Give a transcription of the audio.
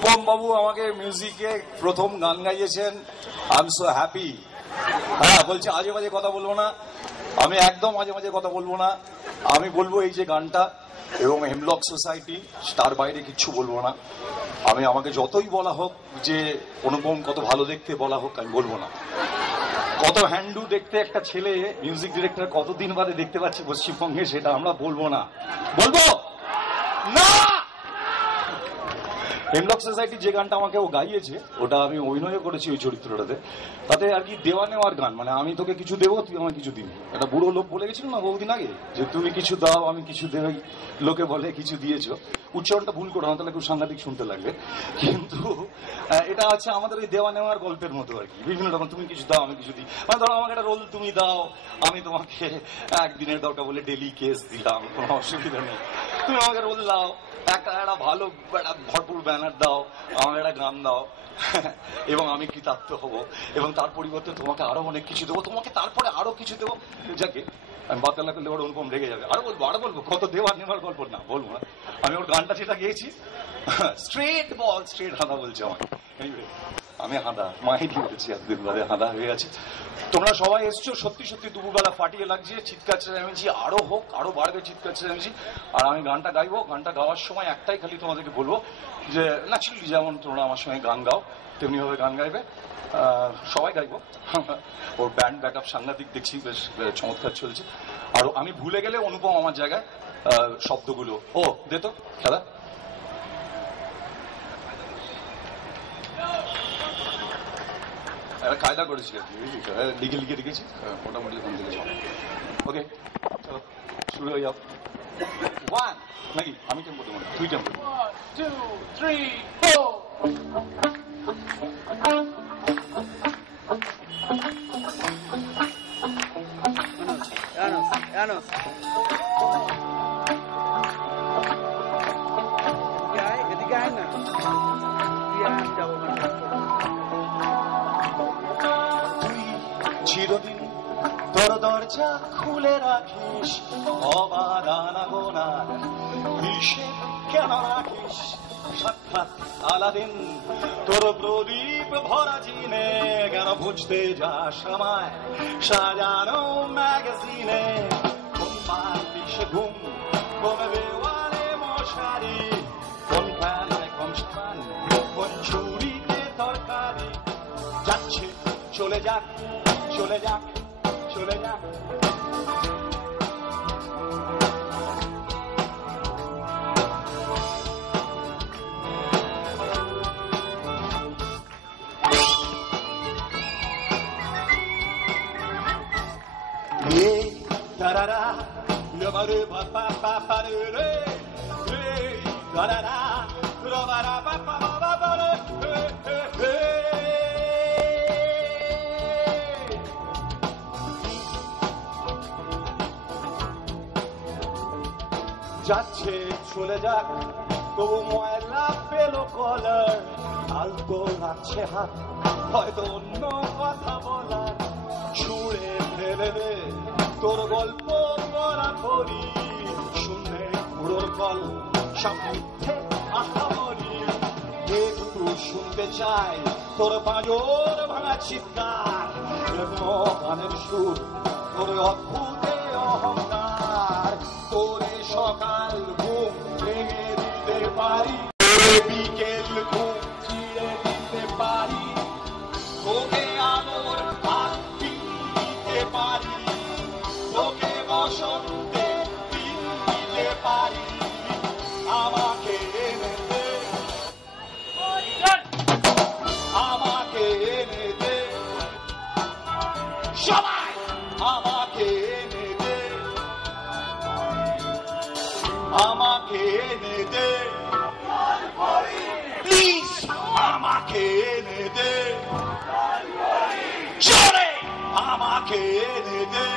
অনুপম বাবু আমাকে মিউজিকে প্রথম গান গাইয়েছেন। I am so happy. হ্যাঁ, বলছে আজে বাজে কথা বলবো না। আমি একদম মাঝে মাঝে কথা বলবো না। আমি বলবো এই যে গানটা এবং হেমলক সোসাইটি, তার বাইরে কিচ্ছু বলবো না। আমি আমাকে যতই বলা হোক যে অনুপম কত ভালো দেখতে বলা হোক, আমি বলবো না। কত হ্যান্ডু দেখতে একটা ছেলে মিউজিক ডিরেক্টর কতদিন বাদে দেখতে পাচ্ছি পশ্চিমবঙ্গে, সেটা আমরা বলবো না। বলবো না। হেমলক সোসাইটি যে গানটা আমাকে ও গাইয়েছে, ওটা আমি অভিনয় করেছি ওই চরিত্রটাতে। তাতে আর কি দেওয়া নেওয়ার গান, মানে আমি তোকে কিছু দেবো, তুই আমায় কিছু দিবি। একটা বুড়ো লোক বলে গেছিল না বহুদিন আগে, যে তুমি কিছু দাও আমি কিছু দেবই, লোকে বলে কিছু দিয়েছো। উচ্চারণটা ভুল করো না, তাহলে খুব সাংঘাতিক শুনতে লাগবে। কিন্তু এটা হচ্ছে আমাদের ওই দেওয়া নেওয়ার গল্পের মতো আর কি। বিভিন্ন রকম তুমি কিছু দাও আমি কিছু দিই। মানে ধরো আমাকে একটা রোল তুমি দাও, আমি তোমাকে একদিনের দরকার বলে ডেলি কেস দিলাম, কোনো অসুবিধা নেই। তুমি আমাকে রোল দাও, একটা ভালো একটা ভরপুর ব্যানার দাও, আমাকে একটা গান দাও, এবং আমি কৃতার্থ হব, এবং তার পরিবর্তে তোমাকে আরো অনেক কিছু দেবো, তোমাকে তারপরে আরো কিছু দেবো। যাকে আমি বাদ না করলে ওর অনুপম রেগে যাবে। আরো বলবো কত দেওয়ার নেওয়ার গল্প না বলবো না। আমি ওর গানটা যেটা গেয়েছি, স্ট্রেট বল স্ট্রেট হাঁদা বলছে আমাকে। আমি হাঁদা মাহিদি বলছি, একদিন বাদে হাঁদা হয়ে গেছে। তোমরা সবাই এসছো, সত্যি সত্যি দুপুরবেলা ফাটিয়ে লাগছে। চিৎকার চেঁচামেচি আরো হোক, আরো বাড়বে চিৎকার চেঁচামেচি। আর আমি গানটা গাইবো। গানটা গাওয়ার সময় একটাই খালি তোমাদেরকে বলবো যে ন্যাচুরালি যেমন তোমরা আমার সঙ্গে গান গাও তেমনি ভাবে গান গাইবে। সবাই গাইবো। ওর ব্যান্ড ব্যাকআপ সাংঘাতিক দেখছি, বেশ চমৎকার চলছে। আর আমি ভুলে গেলে অনুপম আমার জায়গায় শব্দগুলো ও দে তো খেলা। কায়দা করেছি আর কি, লিখে লিখে রেখেছি মোটামুটি ওখান থেকে সব। ওকে চলো শুরু হয়ে যাও। ওয়ান নাকি আমি টেম্পো দেবো, তুই টেম্পো। 1 2 3 4। চিরদিন তোর দরজা খুলে রাখিস, অবাধ আনাগোনার হিসেব কেন রাখিস? সাক্ষাৎ আলাদিন তোর প্রদীপ ভরা জিনে কেন বুঝতে যাস আমায় সাজানো ম্যাগাজিনে? কোন বালিশে ঘুম, কোন দেওয়ালে মশারি, কোন খেলায় কোন সাবান, কোন ছুরিতে তরকারি। যাচ্ছে চলে যাক চলে যাক চলে যাক। Tarara, lobare pa pa pa pa re, tarara, lobara pa pa pa pa re. যাচ্ছে চলে যাক, তবু ময়লা পেলো কলার, আলতো রাখছে হাত, হয়তো অন্য কথা বলার। ছুঁড়ে ফেলে দে তোর গল্প করা করি, শুনে পুরোর কল সব মিথ্যে আশা করি। একটু শুনতে চাই তোর পাঁজর ভাঙা চিৎকার, গানের সুর তোর অদ্ভুত অহংকার। তোরে সকাল ঘুম ভেঙে দিতে পারি, বিকেল ঘুম ছিঁড়ে দিতে পারি, তোকে আলোর হাত দিতে পারি, তোকে বসন্তে দিতে পারি। আমাকে এনে দে, আমাকে এনে দে, সবাই আমাকে এনে দে, আমাকে এনে দে, প্লিজ আমাকে এনে দে, জোরে আমাকে এনে দে।